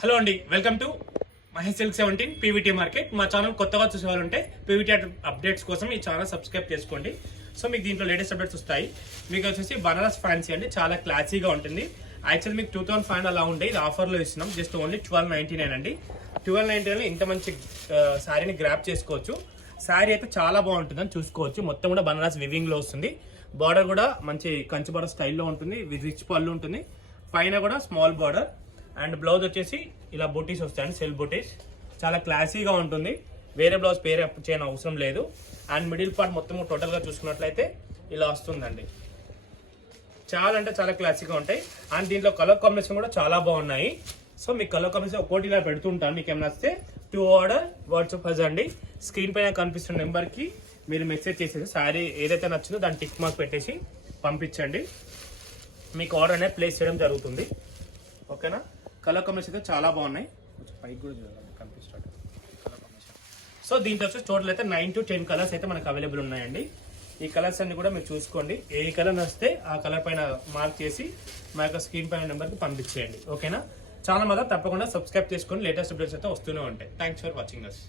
Hello అండి, welcome to Mahesh silk 17 PVT market. మా channel కొత్తగా చూసే వాళ్ళు ఉంటే పీవీటీ అప్డేట్స్ కోసం ఈ ఛానల్ సబ్స్క్రైబ్ చేసుకోండి. సో మీకు దీంట్లో లేటెస్ట్ అప్డేట్స్ వస్తాయి. మీకు వచ్చేసి బనారస్ ఫ్యాన్సీ అండి, చాలా క్లాసీగా ఉంటుంది. యాక్చువల్ మీకు 2500 అలా ఉండే, ఇది ఆఫర్లో ఇస్తున్నాం. జస్ట్ ఓన్లీ 1299 అండి. 1299 ఇంత మంచి శారీని గ్రాప్ చేసుకోవచ్చు. శారీ అయితే చాలా బాగుంటుందని చూసుకోవచ్చు. మొత్తం కూడా బనారస్ వివింగ్ లో వస్తుంది. బార్డర్ కూడా మంచి కంచి బార్డర్ స్టైల్లో ఉంటుంది. రిచ్ పళ్ళు ఉంటుంది. పైన కూడా స్మాల్ బార్డర్ అండ్ బ్లౌజ్ వచ్చేసి ఇలా బూటీస్ వస్తాయండి, సెల్ బూటీస్. చాలా క్లాసీగా ఉంటుంది. వేరే బ్లౌజ్ పేరు చేయని అవసరం లేదు. అండ్ మిడిల్ పార్ట్ మొత్తం టోటల్గా చూసుకున్నట్లయితే ఇలా వస్తుందండి. చాలా అంటే చాలా క్లాసీగా ఉంటాయి. అండ్ దీంట్లో కలర్ కాంబినేషన్ కూడా చాలా బాగున్నాయి. సో మీకు కలర్ కాంబినేషన్ ఒక్కోటి ఇలా పెడుతుంటాను. మీకు ఏమైనా వస్తే టు ఆర్డర్ వాట్సాప్ అండి. స్క్రీన్ పైన కనిపిస్తున్న నెంబర్కి మీరు మెసేజ్ చేసేసి శారీ ఏదైతే నచ్చిందో దాన్ని టిక్ మార్క్ పెట్టేసి పంపించండి. మీకు ఆర్డర్ అనేది ప్లేస్ చేయడం జరుగుతుంది. ఓకేనా? కలర్ కాంబినేషన్ అయితే చాలా బాగున్నాయి. పైకి కూడా కనిపిస్తాడు కలర్ కాంబినేషన్. సో దీంట్లో వచ్చి టోటల్ అయితే 9 to 10 కలర్స్ అయితే మనకు అవైలబుల్ ఉన్నాయండి. ఈ కలర్స్ అన్ని కూడా మీరు చూసుకోండి. ఏ కలర్ వస్తే ఆ కలర్ పైన మార్క్ చేసి మా యొక్క స్క్రీన్ పైన నెంబర్కి పంపించేయండి. ఓకేనా? ఛానల్ మాత్రం తప్పకుండా సబ్స్క్రైబ్ చేసుకొని లేటెస్ట్ అప్డేట్స్ అయితే వస్తూనే ఉంటాయి. Thanks for watching us.